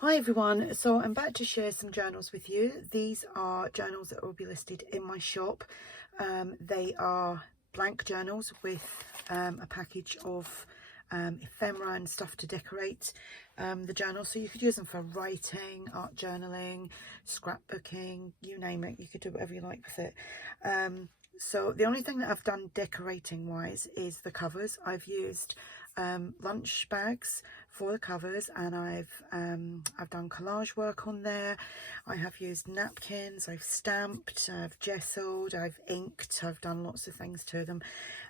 Hi everyone, so I'm back to share some journals with you. These are journals that will be listed in my shop. They are blank journals with a package of ephemera and stuff to decorate the journal. So you could use them for writing, art journaling, scrapbooking, you name it. You could do whatever you like with it. So the only thing that I've done decorating wise is the covers. I've used lunch bags for the covers, and I've done collage work on there. I have used napkins, I've stamped, I've gessoed, I've inked, I've done lots of things to them.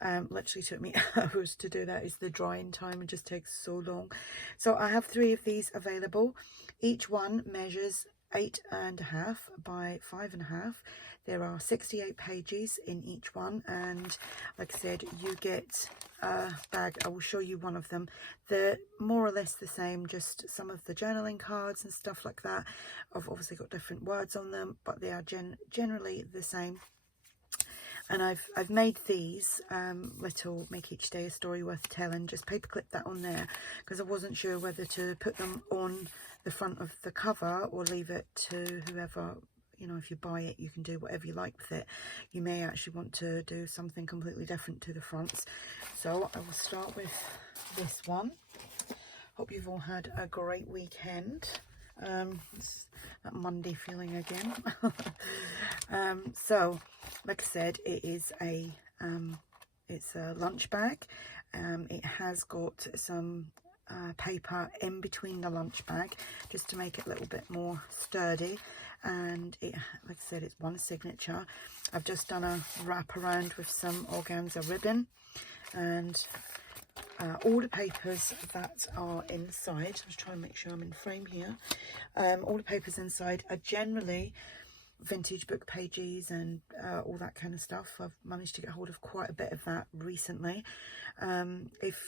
Literally took me hours to do that. Is the drying time, and just takes so long. So I have 3 of these available. Each one measures 8.5 by 5.5. There are 68 pages in each one, and like I said, you get a bag. I will show you one of them. They're more or less the same, just some of the journaling cards and stuff like that. I've obviously got different words on them, but they are generally the same. And I've made these little make each day a story worth telling, just paper clip that on there, because I wasn't sure whether to put them on the front of the cover or leave it to whoever, you know. If you buy it, you can do whatever you like with it. You may actually want to do something completely different to the fronts. So I will start with this one. Hope you've all had a great weekend. It's that Monday feeling again. So like I said, it is it's a lunch bag. It has got some paper in between the lunch bag just to make it a little bit more sturdy, and it, like I said, it's one signature. I've just done a wrap around with some organza ribbon, and all the papers that are inside, I'm just trying to make sure I'm in frame here, all the papers inside are generally vintage book pages and all that kind of stuff. I've managed to get hold of quite a bit of that recently. If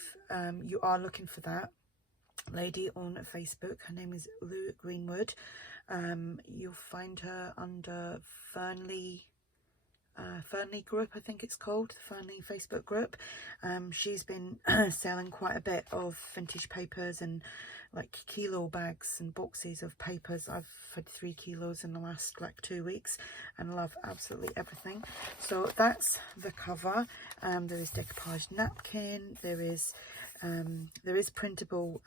you are looking for that lady on Facebook, her name is Lou Greenwood. You'll find her under Fernley group, I think it's called, the Fernley Facebook group. She's been selling quite a bit of vintage papers and like kilo bags and boxes of papers. I've had 3 kilos in the last like 2 weeks and love absolutely everything. So that's the cover. There is decoupaged napkin, there is printable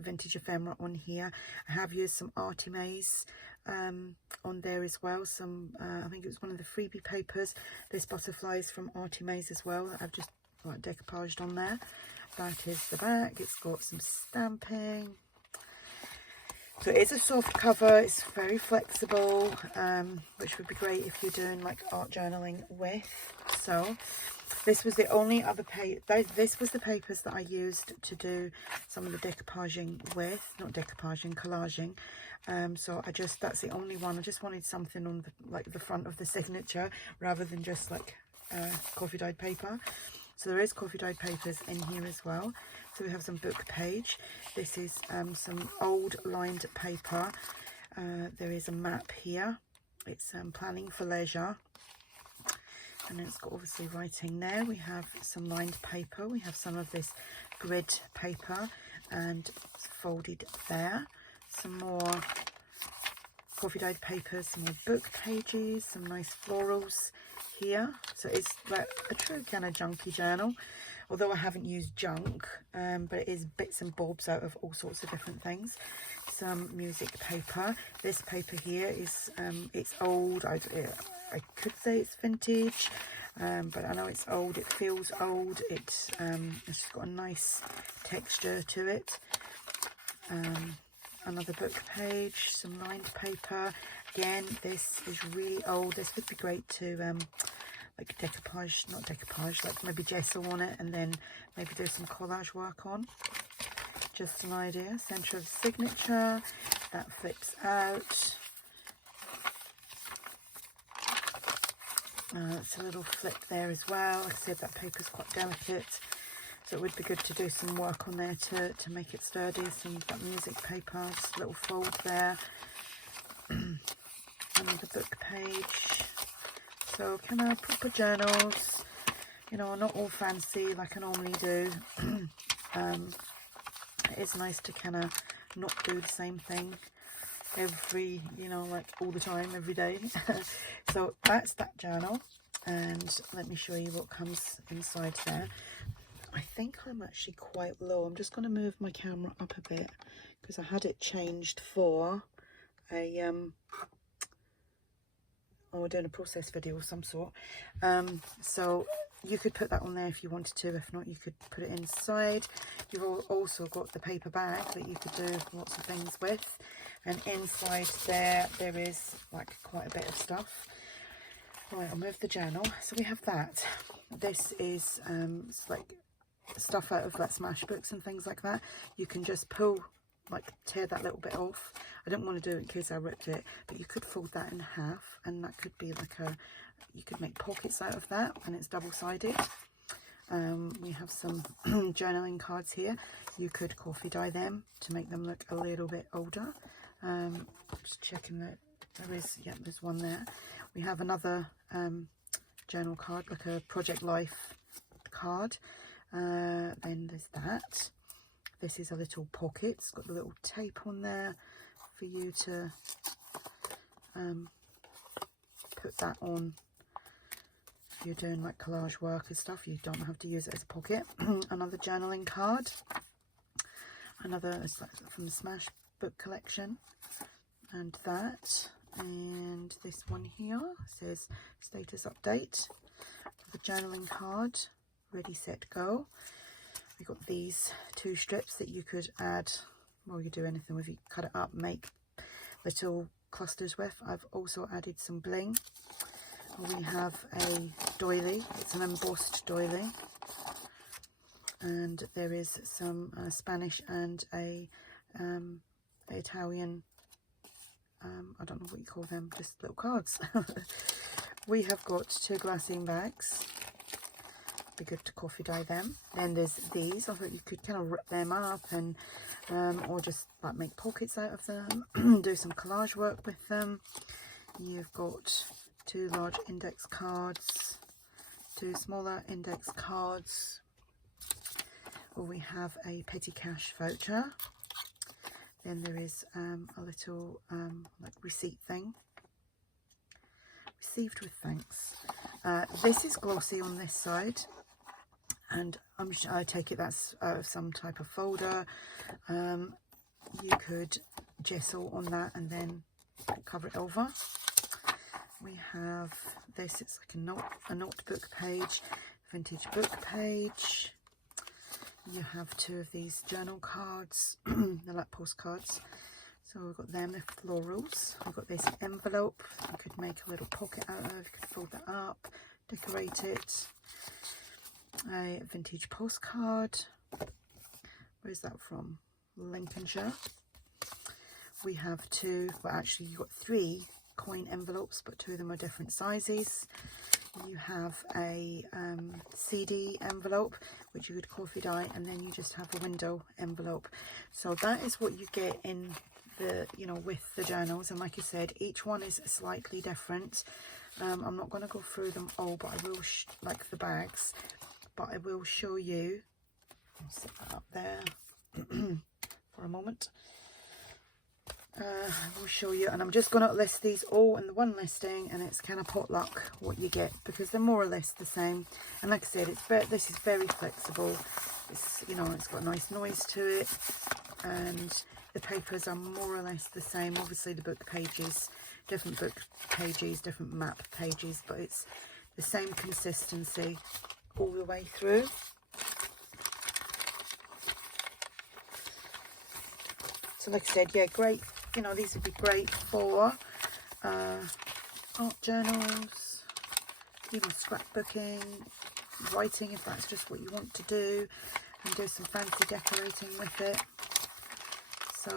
vintage ephemera on here. I have used some ARTYmaze on there as well. Some I think it was one of the freebie papers. This butterfly is from ARTYmaze as well. I've just like decoupaged on there. That is the back. It's got some stamping. So it's a soft cover. It's very flexible, which would be great if you're doing like art journaling with. So this was the only other this was the papers that I used to do some of the decoupaging with, not decoupaging, collaging. So that's the only one. I just wanted something on the front of the signature rather than just like coffee dyed paper. So there is coffee dyed papers in here as well. So we have some book page. This is some old lined paper. There is a map here. It's planning for leisure. And it's got obviously writing there. We have some lined paper. We have some of this grid paper and it's folded there. Some more coffee dyed papers, some more book pages, some nice florals here. So it's like a true kind of junky journal, although I haven't used junk, but it is bits and bobs out of all sorts of different things. Some music paper. This paper here is it's old. I could say it's vintage, but I know it's old. It feels old. It's just got a nice texture to it. Another book page, some lined paper. Again, this is really old. This would be great to like decoupage, not decoupage, like maybe gesso on it and then maybe do some collage work on. Just an idea. Centre of signature, that flips out. It's a little flip there as well. Like I said, that paper's quite delicate, so it would be good to do some work on there to make it sturdy. Some of that music paper, just a little fold there. Another book page. So kind of proper journals, you know, not all fancy like I normally do. It is nice to kind of not do the same thing every, you know, like all the time, every day. So that's that journal, and let me show you what comes inside there. I think I'm actually quite low. I'm just going to move my camera up a bit because I had it changed for a we're doing a process video of some sort. So you could put that on there if you wanted to. If not, you could put it inside. You've also got the paper bag that you could do lots of things with, and inside there is like quite a bit of stuff. Right, I'll move the journal. So we have that. This is it's like stuff out of like smash books and things like that. You can just pull, like tear that little bit off. I didn't want to do it in case I ripped it, but you could fold that in half, and that could be like a, you could make pockets out of that, and it's double-sided. We have some journaling cards here. You could coffee dye them to make them look a little bit older. Just checking that there is, yeah, there's one there. We have another journal card, like a Project Life card. Then there's that. This is a little pocket. It's got the little tape on there for you to put that on. If you're doing like collage work and stuff, you don't have to use it as a pocket. Another journaling card. Another, it's like from the Smash book collection. And that. And this one here says status update. The journaling card. Ready, set, go. We got these 2 strips that you could add, well, you do anything with. You cut it up, make little clusters with. I've also added some bling. We have a doily. It's an embossed doily, and there is some Spanish and a Italian, I don't know what you call them, just little cards. We have got 2 glassine bags. Be good to coffee dye them. Then there's these. I thought you could kind of rip them up and or just like make pockets out of them. Do some collage work with them. You've got 2 large index cards, 2 smaller index cards. Or we have a petty cash voucher. Then there is a little like receipt thing. Received with thanks. This is glossy on this side, and I take it that's out of some type of folder. You could gesso on that and then cover it over. We have this, it's like a notebook page, vintage book page. You have 2 of these journal cards, they're like postcards. So we've got them, they're florals. We've got this envelope, you could make a little pocket out of, you could fold that up, decorate it. A vintage postcard. Where's that from? Lincolnshire. We have 2, well actually you've got 3 coin envelopes, but 2 of them are different sizes. You have a CD envelope, which you could coffee dye, and then you just have a window envelope. So that is what you get in the, you know, with the journals. And like I said, each one is slightly different. I'm not going to go through them all, but I will, like the bags, but I will show you. I'll set that up there for a moment. I will show you, and I'm just going to list these all in the one listing, and it's kind of potluck what you get, because they're more or less the same. And like I said, this is very flexible. It's, you know, it's got a nice noise to it, and the papers are more or less the same. Obviously the book pages, different book pages, different map pages, but it's the same consistency all the way through. So like I said, yeah, great. You know, these would be great for art journals, even scrapbooking, writing if that's just what you want to do, and do some fancy decorating with it. So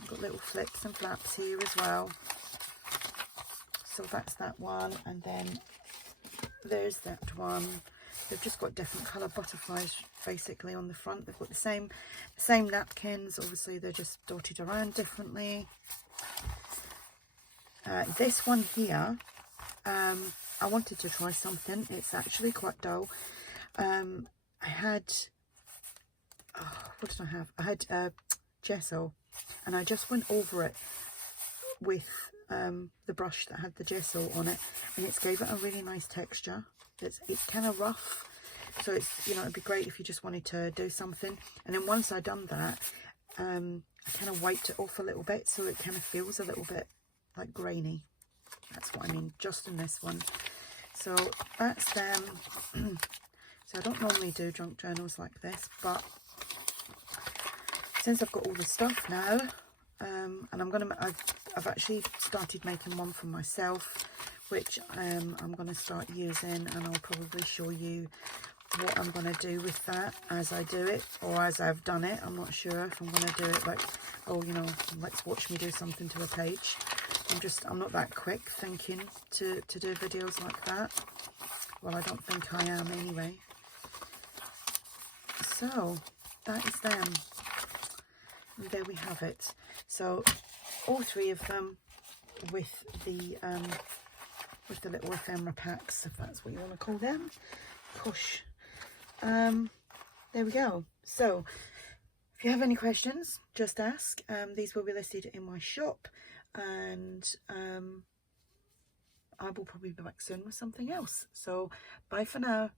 I've got little flips and flaps here as well. So that's that one, and then there's that one. They've just got different colour butterflies basically on the front. They've got the same napkins, obviously they're just dotted around differently. This one here, I wanted to try something. It's actually quite dull. I had what did I have? I had gesso, and I just went over it with the brush that had the gesso on it, and it's gave it a really nice texture. It's kind of rough, so it's, you know, it'd be great if you just wanted to do something. And then once I done that, I kind of wiped it off a little bit, so it kind of feels a little bit like grainy. That's what I mean, just in this one. So that's them. So I don't normally do junk journals like this, but since I've got all the stuff now, and I've actually started making one for myself, which I'm going to start using, and I'll probably show you what I'm going to do with that as I do it, or as I've done it. I'm not sure if I'm going to do it like, oh, you know, let's watch me do something to a page. I'm not that quick thinking to do videos like that. Well, I don't think I am anyway. So that is them, and there we have it. So all three of them with the little ephemera packs, if that's what you want to call them. Push. There we go. So if you have any questions, just ask. These will be listed in my shop, and I will probably be back soon with something else. So bye for now.